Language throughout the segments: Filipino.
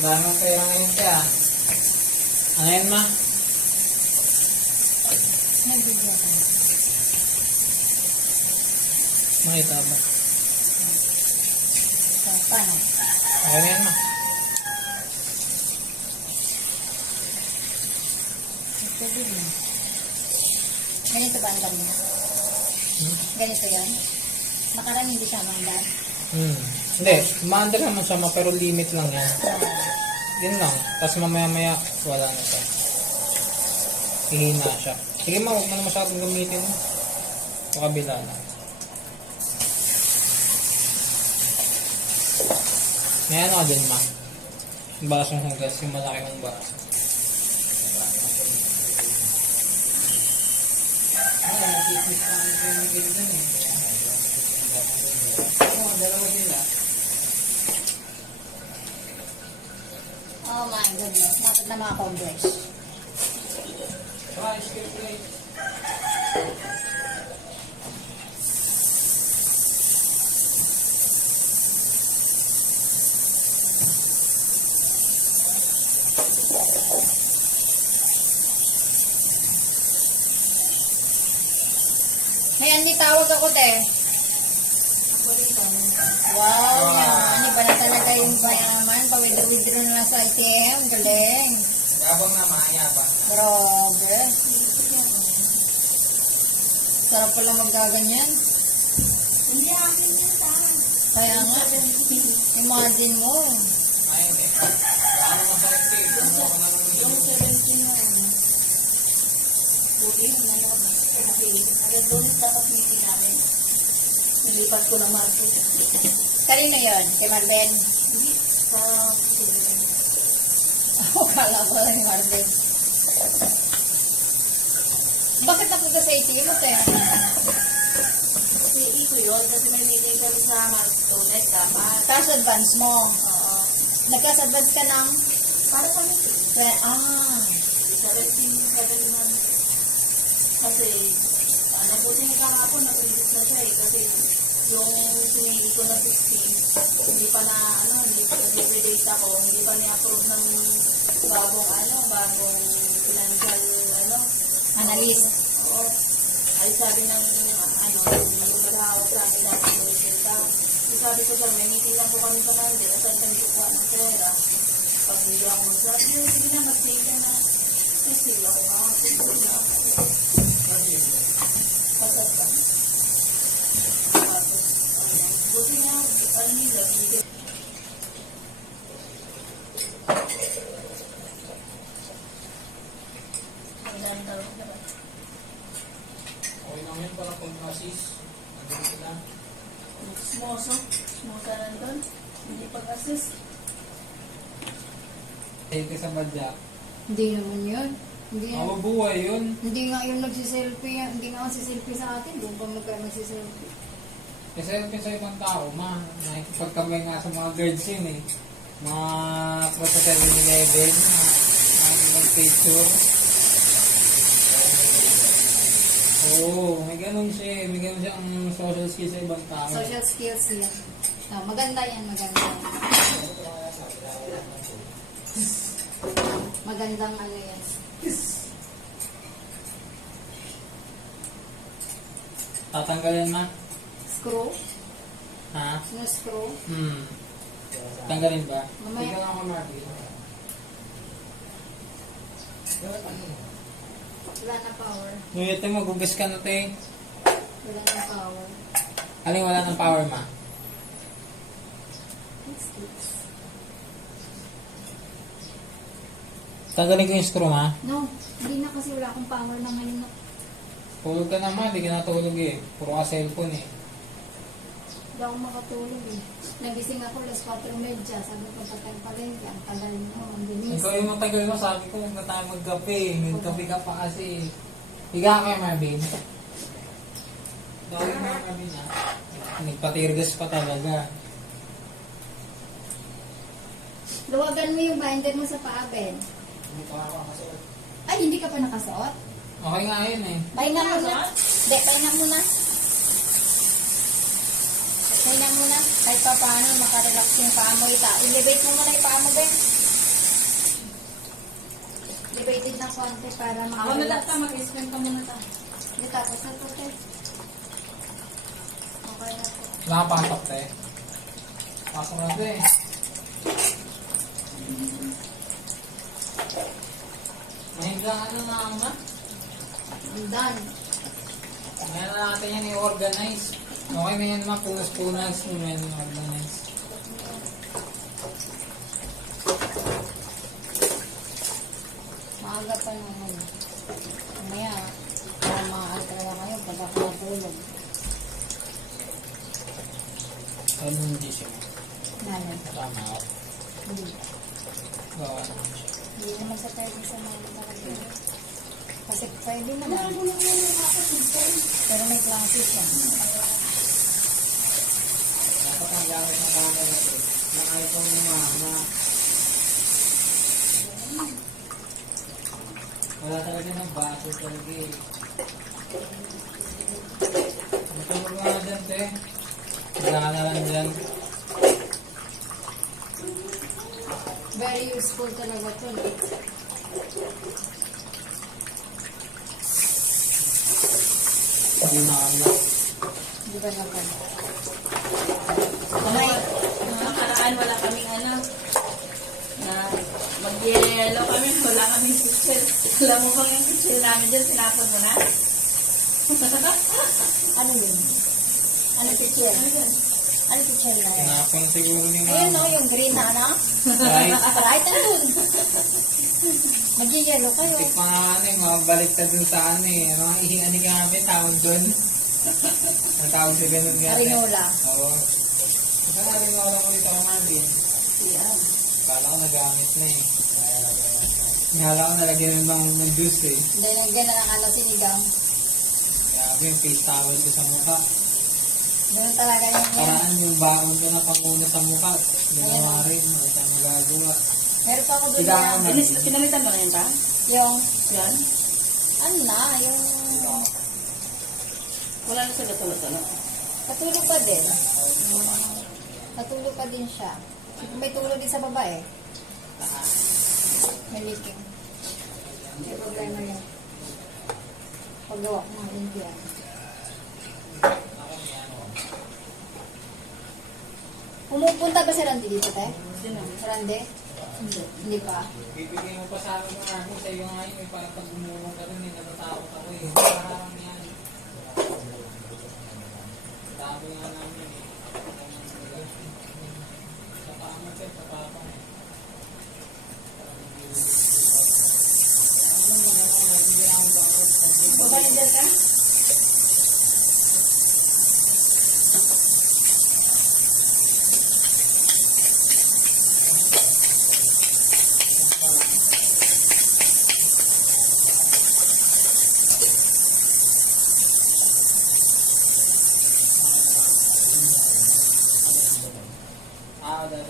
Dami kaya ngayon. Ano yan ma? Nagbibigyan ka. Makita ba? So, paano? Na yan ma. Pwede mo. Ganito ba ang ganito? Hmm? Ganito yan? Nakaraan hindi siya mangdan. Hmm. Hindi, maanda naman siya ma, pero limit lang yan. Yun lang. Tapos mamaya maya, wala na siya. Hihina siya. Sige ma, huwag mo na masyadong gamitin. Sa kabila na. May ano ka din ma? Basong hugas, yung malaki mong. Ay, nakikis ka ang pinigil dun eh. Oo, dalawa sila. Oh my goodness. Dapat na mga skill plate. May tawag ako, te. Wow, yan. Iba na talaga yung Pa-withdraw-withdraw na lang sa ATM. Galing. Yabang na, mayabang na. Grabe. Sarap pala maggaganyan. Hindi amin yun sa Kaya nga, imagine mo. Eh. Sa active. Ano na naman Yung 17 na ano. Buti, ngayon. Agad doon dapat meeting namin. Nilipat ko ng market. Kanino yun? Si Marben? Hindi, sa Ako kala ko lang yung Marben. Bakit napunta sa ATM mo, te? Kasi ito yun, kasi may meeting kami sa Martonet dapat. Advance mo. Oo. Nag-cash advance ka ng... Para kami, Pre- Ah. 17, 7 months. Kasi, ano, buti nga kahapon, na-print na siya eh. Kasi, yung sinili ko na 16, hindi pa na, ano, hindi pa na-date ako, hindi pa ni-approve ng bagong, ano, bagong financial, ano, Analyst. Oo. Ay sabi ng ano, yung maghahawak sa amin natin yung resulta. So sabi ko siya, may meeting lang po kami sa Monday, asan kami kukuha ng pera. Pag hindi ako magsabi, sige na, mag-save ka na. Ay, sige ako kakasig ko na ako. Pasat ka. Tapos, ano, buti nga, ano nila, binigyan. Ang ganda rin naman. Okay lang yun para pag assist. Nandun sila. Smoso. Smosa nandun. Hindi pag-assist. Eh, sa badya. Hindi naman yun. Hindi, Mabubuhay yun. hindi nga yung nagsiselfie, hindi nga nagsiselfie sa atin. Doon pa magka nagsiselfie. Kasi sa ibang tao, ma. Nakikipagkamay nga sa mga guards yun eh. Mga kota sa 7-Eleven. Mga mag-picture. Oo, may ganun siya eh. May ganun siya ang social skills sa ibang tao. Social skills yan. Ah, maganda yan, maganda. Magandang ano yan. Tatanggalin ma? Screw? Ha? Sino screw? Hmm. Tanggalin ba? Mamaya. Tingnan ako natin. Wala na power. Nguyete mo, gugas ka na te. Wala na power. Aling wala ng power ma? Tanggalin ko yung screw ma. No, hindi na kasi wala akong power na ngayon. Tulog ka naman, hindi ka natulog eh. Puro ka cellphone eh. Hindi ako makatulog eh. Nagising ako alas 4.30. Sabi ko sa tayo palengke. Ang tagal mo, ang bilis. Ikaw yung matagal mo, sabi ko, huwag na tayo magkape. Nagkape ka pa kasi. Higa ka, Marvin. Dawin mo, Marvin, ha? Nagpatirgas pa talaga. Luwagan mo yung binder mo sa paa, Ben. Hindi pa ako kasuot. Ay, hindi ka pa nakasuot? Okay nga yun eh. Pahinga muna. Hindi, pahinga muna. Pahinga muna. Kahit pa paano, makarelax yung paa mo. Ita. Elevate mo muna yung paa mo, Ben. Elevated na konti para Ako na lang makarelax. ta, mag-spend ka muna ta. Hindi, tapos na to, te. Okay na to. Nakapasok, te. Pasok na, te. Mahiga ka na na. I'm done. Ngayon na natin yan i-organize. Okay na yan, ma. Punas-punas. Ngayon i-organize. Maaga pa naman. Mamaya, para maaalala kayo pag ako natulog. Ano hindi siya? Nalan. Tama ako. Hindi. Gawa naman siya. Hindi naman sa 30 sa mga talaga. Kasi pwede mo na. Pero may klase siya. Dapat ang gamit ng camera ito. Ng iPhone ni mama. Wala talaga ng baso talaga eh. Matulog nga dyan, te. Wala na lang dyan. Very useful talaga to. no? Hindi na kami. Di ba naman? Kamay, nakaraan wala kaming ano, na mag-yelo kami, wala kaming kitchen. Alam mo bang yung kitchen namin dyan, sinapon mo na? Ano yun? Ano picture? Ano yun? Ano picture na yun? Tinapon siguro ni Ayun no, mama. yung green na ano? Right? Right, andun. Mag-yellow kayo. Tik pa nga ano eh, mabalik ka dun sa ano eh. Mga ihingan ni kami, tawag dun. Ang tawag sa ganun nga. Arinola. Oo. Saan na rin wala ko dito Marvin? Yan. Kala ko nagamit na eh. Kala ko nalagyan ng ng juice eh. Hindi, nandiyan na lang ano sinigang. Grabe yung face towel ko sa mukha. Ganun talaga yun yan. Paraan yung baon ko na panguna sa mukha. Ginawa rin. Wala tayong magagawa. Meron pa ako doon na. Pinis- Pinalitan mo na yun, ta? yung, Yan? ano na, yung Wala na sila tulo-tulo. katulog pa din. Katulog pa din siya. May tulog din sa baba eh. May leaking. May problema yan. Paggawa ko ng Indian. Pumupunta ba si Randy dito, te? Sino? Si Randy? Hindi. Hindi pa. Bibigay mo pa sa akin ng Marvin sa iyo nga yun. eh, Parang pag umulong ka rin, eh, natatakot ako eh. Parang yan. Dami nga namin eh. Sa tama siya, sa papa eh. Ano naman ako, nabigyan ako bawat pag- Baba niya dyan, ta? Ah, dadala natin. Ako, ako. Kaya baka natin hindi ka magaling na ulo sa ng bata. Yung mga kamabili sa kanya,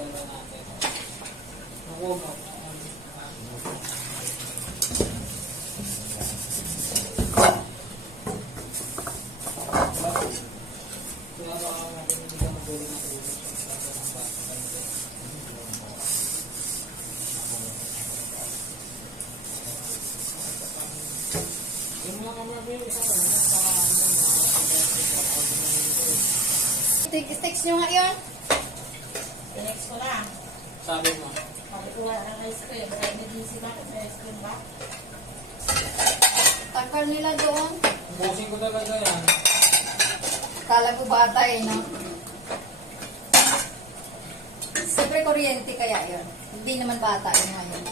baka ano, mga Text nyo nga yun. Next ko na. sabi mo. Makukuha ng ice cream. Kaya may busy ba? May ice cream ba? Takal nila doon. Busin ko talaga yan. Kala ko bata eh, no? Siyempre kuryente kaya yun. Hindi naman bata yun ngayon.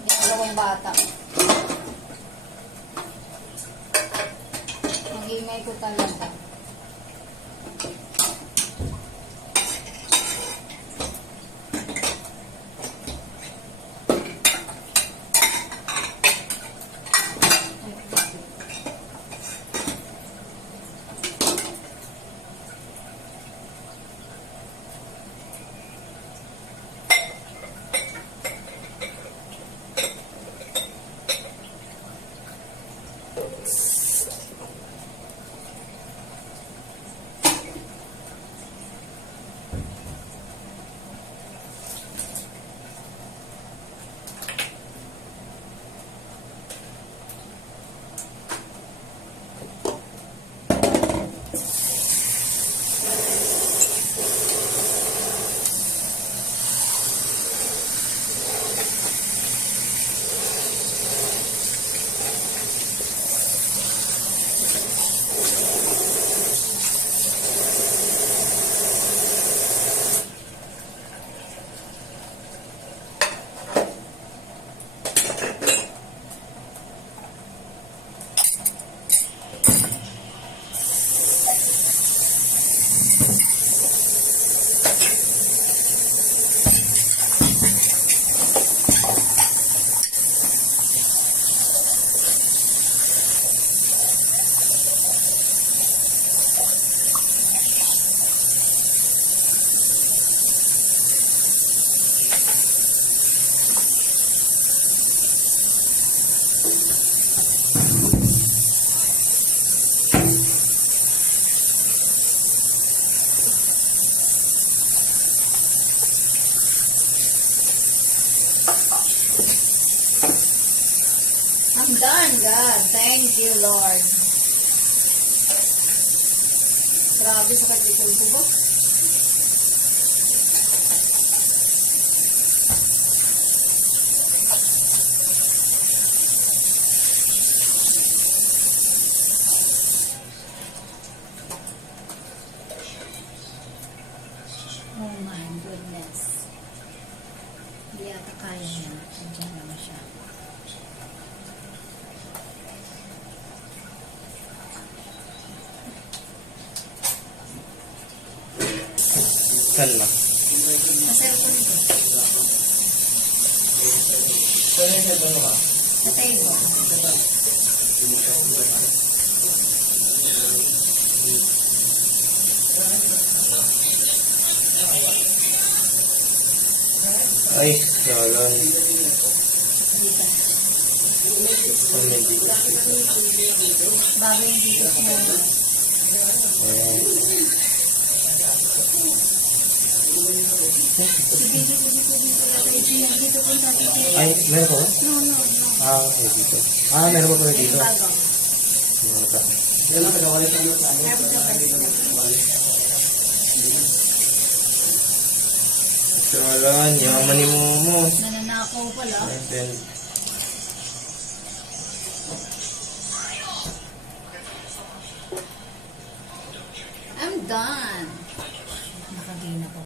Hindi dalawang bata. Mag-iingay ko talaga. Done, God. Thank you, Lord. Grabe, sakit likod ko ba? Oh my goodness. Hindi ata kaya niya. Nandiyan naman siya. Kalma. Masarap ko nito. Sa table. Ay, salon. Bago yung dito siya. Ayan. Ay, meron ko? No, no, no. Ah, okay, dito. Ah, meron ko pala Yung dito. bago. Meron ka. Salon, yaman ni Momo. Nananakaw pala. Ayan. I'm done. Nakagina ko.